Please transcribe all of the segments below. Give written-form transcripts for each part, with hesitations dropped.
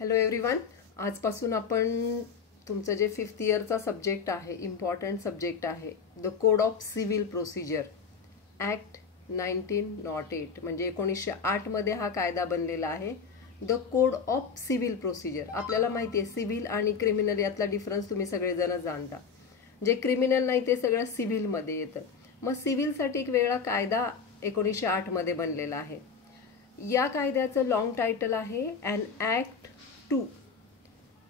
Hello everyone, आजपासून आपण तुमचं जे 5th इयरचा सब्जेक्ट आहे, इम्पॉर्टंट सब्जेक्ट आहे, the code of civil procedure act 1908 म्हणजे 1908 मध्ये हा कायदा बनलेला आहे. The code of civil procedure. आपल्याला माहिती आहे सिव्हिल आणि क्रिमिनल यातला डिफरन्स तुम्ही सगळेजण जाणता. जे क्रिमिनल नाही ते सगळं सिव्हिल मध्ये येतं. मग सिव्हिलसाठी एक वेगळा कायदा 1908 मध्ये बनलेला आहे. या कायद्याचं लॉंग टायटल आहे an act to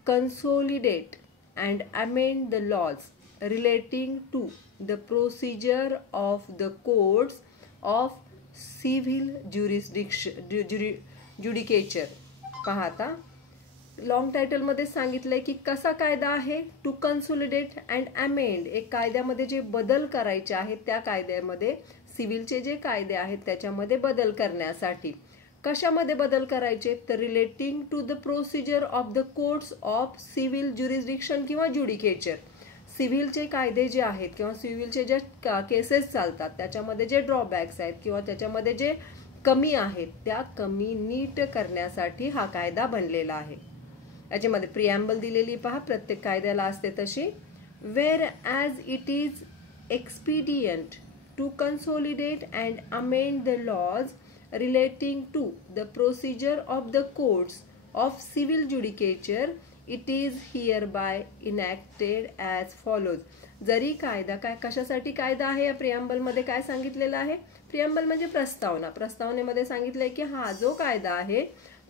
consolidate and amend the laws relating to the procedure of the courts of civil judicature. पाहता लॉंग टायटल मध्ये सांगितलंय की कसा कायदा आहे. टू कन्सोलिडेट अँड अमेंड, एक कायद्यामध्ये जे बदल करायचे आहेत त्या कायद्यामध्ये सिव्हिलचे जे कायदे आहेत त्याच्यामध्ये बदल करण्यासाठी. कशामध्ये बदल करायचे तर relating to the procedure of the courts of civil jurisdiction किंवा ज्युडिकेचर. सिव्हिलचे कायदे जे आहेत किंवा सिव्हिलचे जे केसेस चालतात त्याच्यामध्ये जे ड्रॉबॅक्स आहेत किंवा त्याच्यामध्ये जे कमी आहेत त्या कमी नीट करण्यासाठी हा कायदा बनलेला आहे. याच्यामध्ये प्रिॲम्बल दिलेली पहा, प्रत्येक कायद्याला असते तशी. Whereas it is expedient to consolidate and amend the laws relating to the procedure of the courts of civil judicature, it is hereby enacted as follows. जरी कायदा काय कशासाठी कायदा आहे या प्रिॲम्बल मध्ये काय सांगितलेलं आहे. प्रिॲम्बल म्हणजे प्रस्तावना. प्रस्तावनेमध्ये सांगितलंय की हा जो कायदा आहे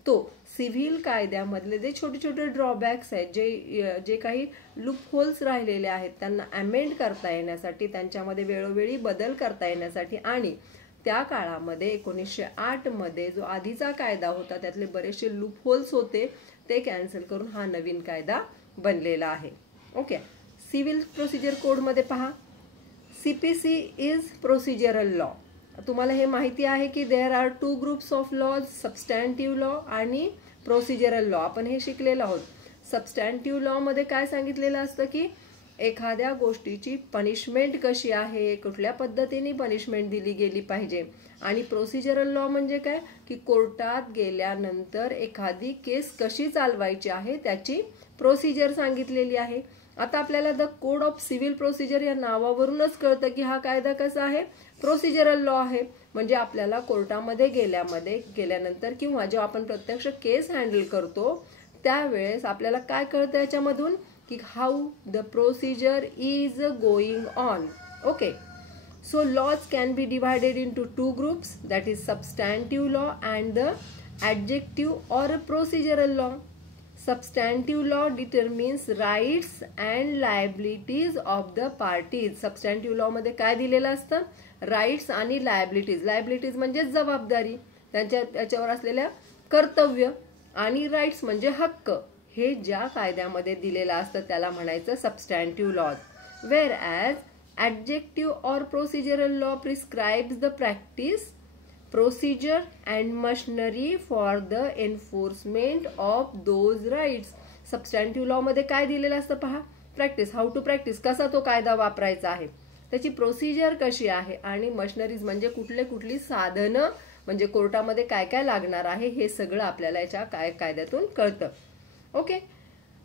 तो सिव्हिल कायद्यामधले जे छोटे छोटे ड्रॉबॅक्स आहेत, जे काही लूप होल्स राहिलेले आहेत त्यांना अमेंड करता येण्यासाठी, त्यांच्यामध्ये वेळोवेळी बदल करता येण्यासाठी आणि त्या काळामध्ये 1908 मध्ये जो आधीचा कायदा होता त्यातले बरेचसे लूप होल्स होते ते कॅन्सल करून हा नवीन कायदा बनलेला आहे. ओके, सिव्हिल प्रोसिजर कोड मध्ये पहा, सीपीसी इज प्रोसिजरल लॉ. तुम्हाला हे माहिती आहे की there are 2 groups of laws, substantive law आणि प्रोसिजरल लॉ. आपण हे शिकलेलो आहोत. सबस्टॅन्टिव्ह लॉ मध्ये काय सांगितलेलं असतं की एखाद्या गोष्टीची पनिशमेंट कशी आहे, कुठल्या पद्धतीने पनिशमेंट दिली गेली पाहिजे. आणि प्रोसिजरल लॉ म्हणजे काय की कोर्टात गेल्यानंतर एखादी केस कशी चालवायची आहे त्याची प्रोसिजर सांगितलेली आहे. आता आपल्याला the code of civil procedure या नावावरूनच कळतं की हा कायदा कसा आहे, प्रोसिजरल लॉ आहे. म्हणजे आपल्याला कोर्टामध्ये गेल्यानंतर किंवा जेव्हा आपण प्रत्यक्ष केस हँडल करतो त्यावेळेस आपल्याला काय कळतं याच्यामधून की how the procedure is going on. Okay, so laws can be divided into 2 groups, that is substantive law and the adjective or procedural law. Substantive law determines rights and liabilities of the parties. Substantive law मध्ये काय दिलेलं असतं, rights आणि liabilities. Liabilities म्हणजे जबाबदारी, त्याच्यावर असलेल्या कर्तव्य, आणि राईट्स म्हणजे हक्क. हे ज्या कायद्यामध्ये दिलेलं असतं त्याला म्हणायचं substantive law. Whereas adjective or procedural law prescribes the practice, procedure and machinery for the enforcement of those rights. Substantive law मध्ये काय दिलेलं असतं पहा, प्रॅक्टिस, हाऊ टू प्रॅक्टिस, कसा तो कायदा वापरायचा आहे, त्याची प्रोसिजर कशी आहे, आणि मशिनरीज म्हणजे कुठली साधनं, म्हणजे कोर्टामध्ये काय काय लागणार आहे हे सगळं आपल्याला याच्या कायद्यातून कळतं. Okay,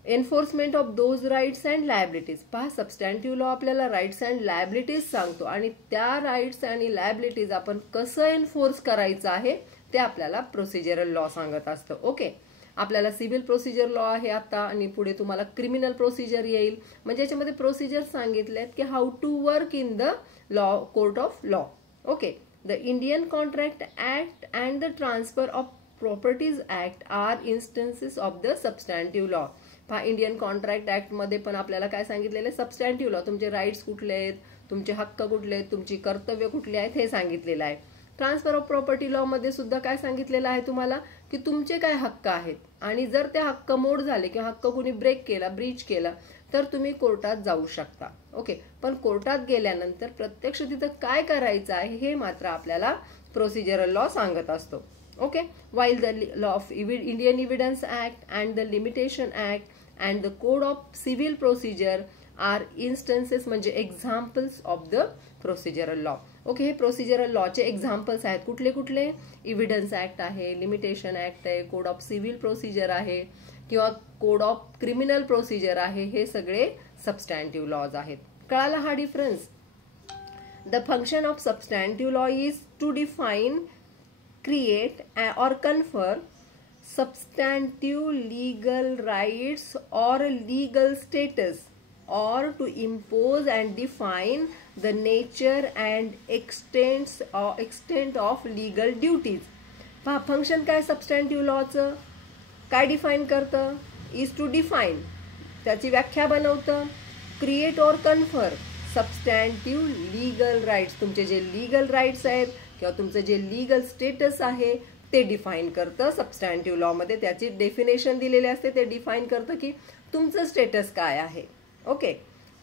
enforcement of those rights and liabilities. पहा, सबस्टॅन्टिव्ह लॉ आपल्याला राईट्स अँड लायबिलिटीज सांगतो आणि त्या राईट्स आणि लायबिलिटीज आपण कसं एन्फोर्स करायचं आहे ते आपल्याला प्रोसिजरल लॉ सांगत असतं. ओके, आपल्याला सिव्हिल प्रोसिजर लॉ आहे आता आणि पुढे तुम्हाला क्रिमिनल प्रोसिजर येईल. म्हणजे याच्यामध्ये प्रोसिजर सांगितलेत की how to work in the law, court of law. Okay, the Indian Contract Act and the Transfer of Properties Act are instances of the substantive law. पहा, इंडियन कॉन्ट्रॅक्ट ऍक्ट मध्ये पण आपल्याला काय सांगितलेलं आहे, सबस्टॅन्टिव्ह लॉ, तुमचे राईट्स कुठले आहेत, तुमचे हक्क कुठले आहेत, तुमची कर्तव्य कुठली आहेत हे सांगितलेलं आहे. ट्रान्सफर ऑफ प्रॉपर्टी लॉ मध्ये सुद्धा काय सांगितलेलं आहे तुम्हाला की तुमचे काय हक्क आहेत आणि जर ते हक्क मोड झाले किंवा हक्क कुणी ब्रीच केला तर तुम्ही कोर्टात जाऊ शकता. ओके, पण कोर्टात गेल्यानंतर प्रत्यक्ष तिथं काय करायचं आहे हे मात्र आपल्याला प्रोसिजरल लॉ सांगत असतो. Okay, while the law of Indian Evidence Act and the Limitation Act and the Code of Civil Procedure are instances म्हणजे examples of the procedural law. Okay, हे प्रोसिजरल लॉचे एक्झाम्पल्स आहेत. कुठले कुठले? इव्हिडन्स ऍक्ट आहे, limitation act आहे, code of civil procedure आहे किंवा code of criminal procedure आहे. हे सगळे सबस्टॅन्टिव्ह लॉज आहेत. कळाला हा difference? The function of substantive law is to define, create or confer substantive legal rights or legal status, or to impose and define the nature and extent of legal duties. पहा function काय सबस्टॅन्टिव्ह लॉचं? काय define करतं? Is to define, त्याची व्याख्या बनवतं. Create और confer सबस्टॅन्टिव्ह legal rights, तुमचे जे लीगल राईट्स आहेत किंवा तुमचं जे लीगल स्टेटस आहे ते डिफाईन करतं सबस्टॅन्टिव्ह लॉमध्ये. त्याची डेफिनेशन दिलेली असते, ते डिफाईन करतं की तुमचं स्टेटस काय आहे. Okay,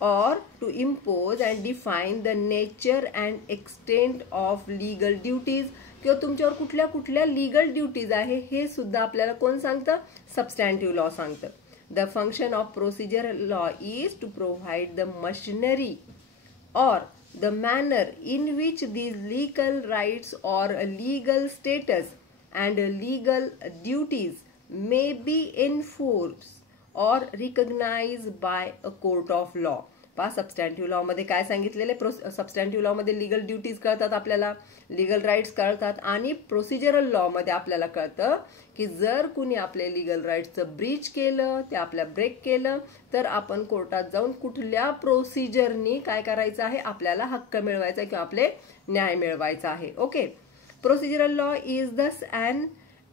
or to impose and define the nature and extent of legal duties, किंवा तुमच्यावर कुठल्या कुठल्या लीगल ड्युटीज आहे हे सुद्धा आपल्याला कोण सांगतं? सबस्टॅन्टिव्ह लॉ सांगतं. The function of procedure law is to provide the machinery or the manner in which these legal rights or a legal status and legal duties may be enforced or recognized by a court of law. पहा substantive law मध्ये काय सांगितलेले? सबस्टॅन्टिव्ह law मध्ये legal duties कळतात आपल्याला, legal rights कळतात, आणि procedural law मध्ये आपल्याला कळतं की जर कुणी आपले लीगल राईट्सचं ब्रीच केलं, ते आपल्या ब्रेक केलं, तर आपण कोर्टात जाऊन कुठल्या प्रोसिजरनी काय करायचं आहे? आपल्याला हक्क मिळवायचा किंवा आपले न्याय मिळवायचा आहे. ओके, प्रोसिजरल लॉ इज दस अन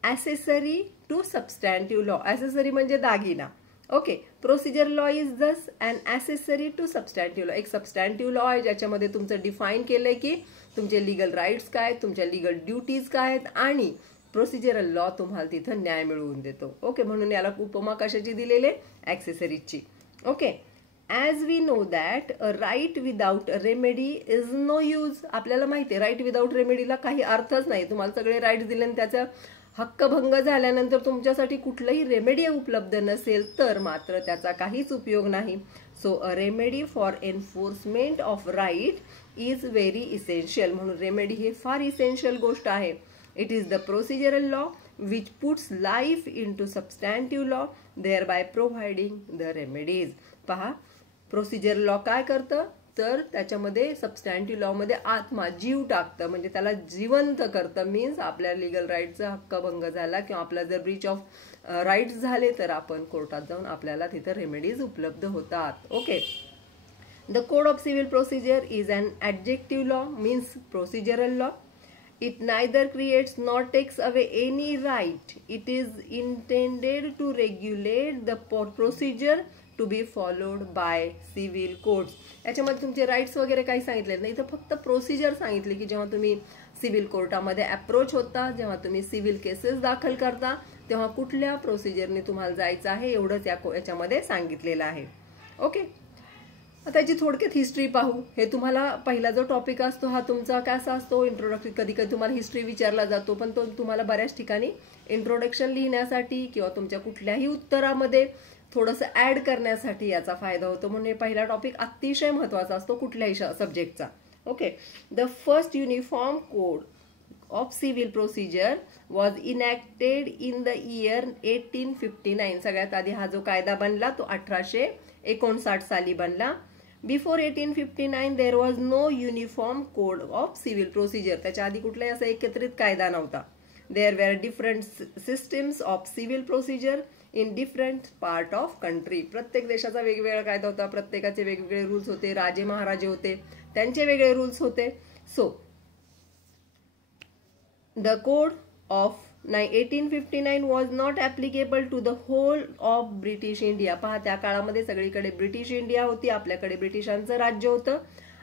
accessory to substantive law. Accessory म्हणजे दागिना. ओके, प्रोसिजर लॉ इज दस अन ॲसेसरी टू सबस्टॅन्टिव्ह लॉ. एक सबस्टॅन्टिव्ह लॉ आहे ज्याच्यामध्ये तुमचं डिफाईन केलंय की तुमचे लीगल राईट्स काय, तुमच्या लीगल ड्युटीज काय आहेत, आणि प्रोसिजरल लॉ तुम्हाला तिथं न्याय मिळवून देतो. ओके, म्हणून याला उपमा कशाची दिलेली? ॲक्सेसरीजची. Okay, as we know that a right without remedy is no use. आपल्याला माहिती आहे राईट विदाउट रेमेडीला काही अर्थच नाही. तुम्हाला सगळे राईट्स दिले आणि त्याचा हक्कभंग झाल्यानंतर तुमच्यासाठी कुठलंही रेमेडी उपलब्ध नसेल तर मात्र त्याचा काहीच उपयोग नाही. So a remedy for enforcement of right is very essential. म्हणून रेमेडी ही फार इसेन्शियल गोष्ट आहे. It is the procedural law which puts life into substantive law, thereby providing the remedies. पहा प्रोसिजर लॉ काय करतं? तर त्याच्यामध्ये सबस्टॅन्टिव्ह लॉ मध्ये आत्मा, जीव टाकतं, म्हणजे त्याला जिवंत करतं. मीन्स आपल्या लिगल राईटचा हक्कभंग झाला किंवा आपला जर ब्रीच ऑफ राईट्स झाले तर आपण कोर्टात जाऊन आपल्याला तिथं रेमेडीज उपलब्ध होतात. Okay, the code of civil procedure is an adjective law, means procedural law. It neither creates nor takes away any right. It is intended to regulate the procedure to be followed by civil courts. याच्यामध्ये तुमचे rights वगैरे काही सांगितले नाही, तर फक्त procedure सांगितले की जेव्हा तुम्ही सिव्हिल कोर्टामध्ये अप्रोच होता, जेव्हा तुम्ही सिव्हिल केसेस दाखल करता, तेव्हा कुठल्या प्रोसिजरने तुम्हाला जायचं आहे एवढंच याच्यामध्ये सांगितलेलं आहे. ओके, आता याची थोडक्यात हिस्ट्री पाहू. हे तुम्हाला पहिला जो टॉपिक असतो हा तुमचा कसा असतो? इंट्रोडक्शन. कधी कधी तुम्हाला हिस्ट्री विचारला जातो, पण तो तुम्हाला बऱ्याच ठिकाणी इंट्रोडक्शन लिहिण्यासाठी किंवा तुमच्या कुठल्याही उत्तरामध्ये थोडंसं ऍड करण्यासाठी याचा फायदा होतो. म्हणून हे पहिला टॉपिक अतिशय महत्वाचा असतो कुठल्याही सब्जेक्टचा. Okay, the first uniform code of civil procedure was enacted in the year 1859. सगळ्यात आधी हा जो कायदा बनला तो 1859 साली बनला. Before 1859 there was no uniform code of civil procedure. त्याच्या आधी कुठलाही असा एकत्रित कायदा नव्हता. There were different systems of civil procedure in different part of country. प्रत्येक देशाचा वेगवेगळा कायदा होता, प्रत्येकाचे वेगवेगळे रूल्स होते, राजे महाराजे होते, त्यांचे वेगळे रूल्स होते. So the code of 1859 was not applicable to the whole of British India. पहा त्या काळामध्ये सगळीकडे ब्रिटिश इंडिया होती, आपल्याकडे ब्रिटिशांचं राज्य होतं,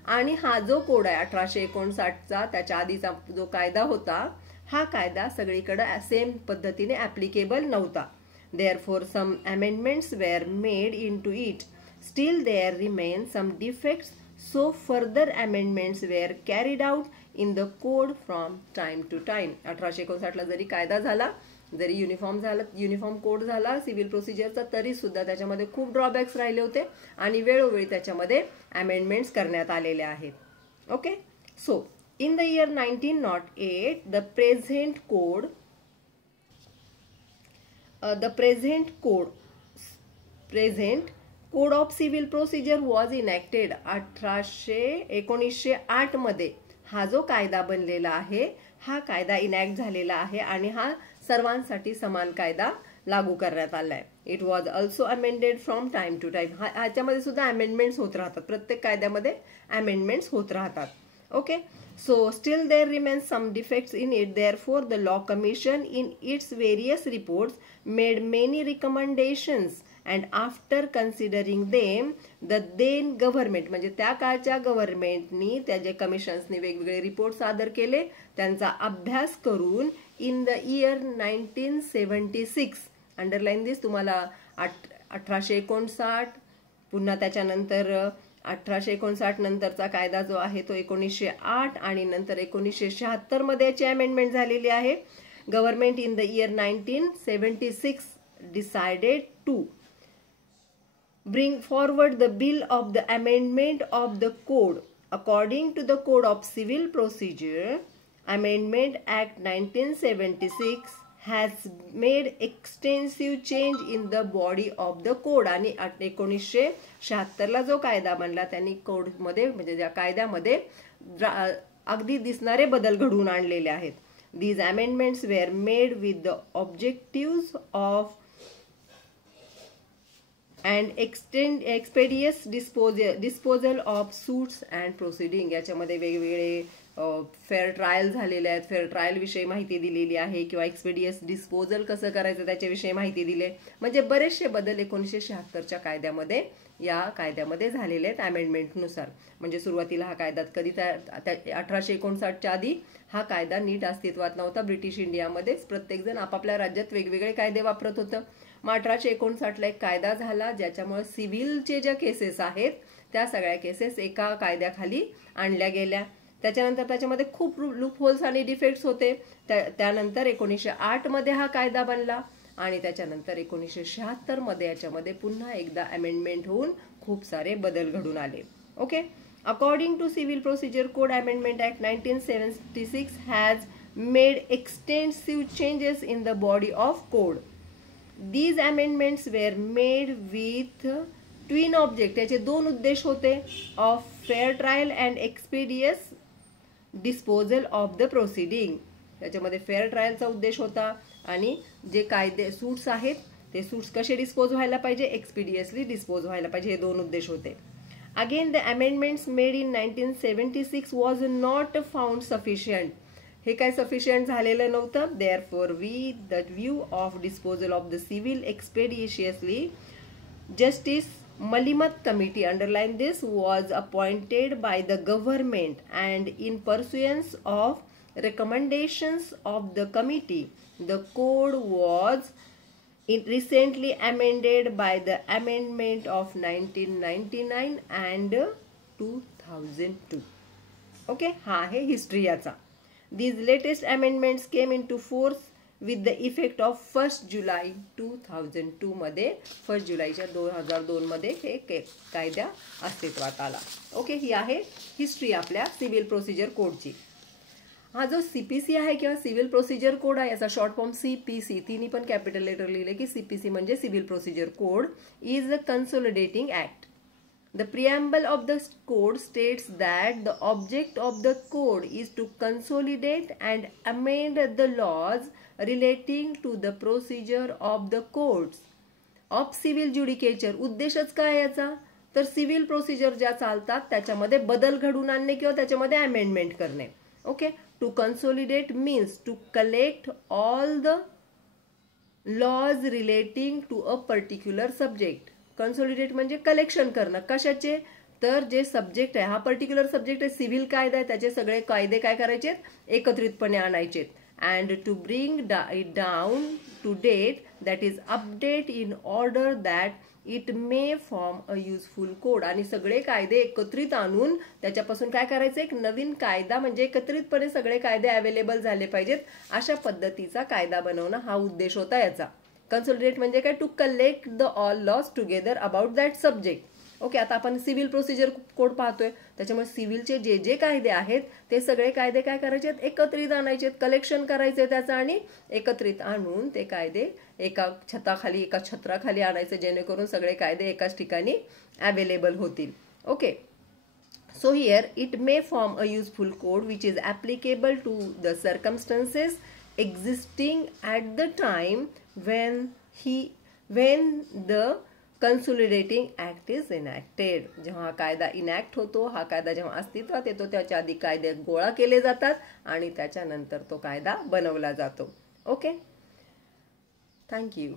आणि हा जो कोड आहे 1859चा, त्याच्या आधीचा जो कायदा होता, हा कायदा सगळीकडे सेम पद्धतीने ॲप्लिकेबल नव्हता. Therefore, some amendments were made into it. Still, there remain some defects, so further amendments were carried out in the code from time to time. 1859ला जरी कायदा झाला, जरी युनिफॉर्म कोड झाला सिव्हिल प्रोसिजरचा, तरी सुद्धा त्याच्यामध्ये खूप ड्रॉबॅक्स राहिले होते आणि वेळोवेळी त्याच्यामध्ये अमेंडमेंट्स करण्यात आलेले आहेत. Okay, so In the year 1908, the present code of civil procedure was enacted. 1908 मध्ये हा जो कायदा बनलेला आहे, हा कायदा इनॅक्ट झालेला आहे आणि हा सर्वांसाठी समान कायदा लागू करण्यात आलाय. It was also amended from time to time. ह्याच्यामध्ये सुद्धा अमेंडमेंट्स होत राहतात, प्रत्येक कायद्यामध्ये अमेंडमेंट्स होत राहतात. Okay, so still there remains some defects in it. Therefore the law commission in its various reports made many recommendations, and after considering them the then government, म्हणजे त्या काळच्या गव्हर्नमेंटनी त्या जे कमिशन्सनी वेगवेगळे रिपोर्ट सादर केले त्यांचा अभ्यास करून इन द इयर 1976, अंडरलाईन दिस तुम्हाला, 1859, पुन्हा त्याच्यानंतर 1859 नंतरचा कायदा जो आहे तो 1908 आणि नंतर 1976 मध्ये याची अमेंडमेंट झालेली आहे. Government in the year 1976 decided to bring forward the bill of the amendment of the code according to the code of civil procedure. Amendment act 1976 has made extensive change in the body of the code. आणि 1976 ला जो कायदा बनला त्यांनी code मध्ये म्हणजे त्या कायद्यामध्ये अगदी दिसणारे बदल घडवून आणलेले आहेत. These amendments were made with the objectives of and expeditious disposal of suits and proceeding. याच्यामध्ये वेगवेगळे फेअर ट्रायल झालेले आहेत, फेअर ट्रायल विषयी माहिती दिलेली आहे किंवा एक्सपेडियस डिस्पोजल कसं करायचं त्याच्याविषयी माहिती दिले. म्हणजे बरेचसे बदल 1976च्या कायद्यामध्ये या कायद्यामध्ये झालेले आहेत अमेंडमेंटनुसार. म्हणजे सुरुवातीला हा कायदा कधी 1859च्या आधी हा कायदा नीट अस्तित्वात नव्हता. ब्रिटिश इंडियामध्येच प्रत्येकजण आपापल्या राज्यात वेगवेगळे कायदे वापरत होतं. मग 1859ला एक कायदा झाला ज्याच्यामुळे सिव्हिलचे ज्या केसेस आहेत त्या सगळ्या केसेस एका कायद्याखाली आणल्या गेल्या. त्याच्यानंतर त्याच्यामध्ये खूप लूप होल्स आणि डिफेक्ट्स होते. त्यानंतर 1908 मध्ये हा कायदा बनला आणि त्याच्यानंतर 1976 मध्ये याच्यामध्ये पुन्हा एकदा अमेंडमेंट होऊन खूप सारे बदल घडून आले. Okay, according to civil procedure code amendment act 1976 has made extensive changes in the body of code. These amendments were made with twin object. त्याचे दोन उद्देश होते, of fair trial and expeditious disposal of the proceeding. त्याच्यामध्ये fair ट्रायलचा उद्देश होता आणि जे कायदे सूट्स आहेत ते सूट्स कसे डिस्पोज व्हायला पाहिजे, एक्सपिडियसली डिस्पोज व्हायला पाहिजे, हे दोन उद्देश होते. Again the amendments made in 1976 was not found sufficient. हे काय सफिशियंट झालेलं नव्हतं. Therefore we the view of disposal of the civil expeditiously justice Malimat Committee, underline this, was appointed by the government, and in pursuance of recommendations of the committee, the code was recently amended by the amendment of 1999 and 2002. Okay, हा आहे history याचा. These latest amendments came into force with the effect of 1st July 2002 मध्ये, 1 जुलैच्या 2002 मध्ये हे कायदा अस्तित्वात आला. ओके, ही आहे हिस्ट्री आपल्या सिव्हिल प्रोसिजर कोडची. हा जो सीपीसी आहे किंवा सिव्हिल प्रोसिजर कोड आहे याचा शॉर्ट फॉर्म सीपीसी, तिन्ही पण कॅपिटल लेटर लिहिले की सीपीसी म्हणजे civil procedure code, is a consolidating act. The preamble of the code states that the object of the code is to consolidate and amend the laws relating to the procedure of the courts of civil judicature. उद्देशच काय याचा, तर civil procedure ज्या चालतात त्याच्यामध्ये बदल घडवून आणणे किंवा त्याच्यामध्ये अमेंडमेंट करणे. Okay, to consolidate means to collect all the laws relating to a particular subject. Consolidate म्हणजे कलेक्शन करणं. कशाचे, तर जे सब्जेक्ट आहे, हा पर्टिक्युलर सब्जेक्ट आहे, सिव्हिल कायदा आहे, त्याचे सगळे कायदे काय करायचे, एकत्रितपणे आणायचे. And to bring it down to date, that is update in order that it may form a useful code. आणि सगळे कायदे एकत्रित आणून त्याच्यापासून काय करायचं, एक नवीन कायदा म्हणजे एकत्रितपणे सगळे कायदे अवेलेबल झाले पाहिजेत अशा पद्धतीचा कायदा बनवणं हा उद्देश होता याचा. कन्सोलिडेट म्हणजे काय, to collect the all laws together about that subject. Okay, आता आपण सिव्हिल प्रोसिजर कोड पाहतोय. त्याच्यामुळे सिव्हिलचे जे जे कायदे आहेत ते सगळे कायदे काय करायचे आहेत, एकत्रित आणायचे, कलेक्शन करायचे त्याचं आणि एकत्रित आणून ते कायदे एका छताखाली, एका छत्राखाली आणायचे, जेणेकरून सगळे कायदे एकाच ठिकाणी अवेलेबल होतील. Okay, so here it may form a useful code which is applicable to the circumstances existing at the time when the consolidating act is enacted. जेव्हा कायदा इनॅक्ट होतो, हा कायदा जेव्हा अस्तित्वात येतो त्याच्या आधी कायदे गोळा केले जातात आणि त्याच्यानंतर तो कायदा बनवला जातो. Okay, thank you.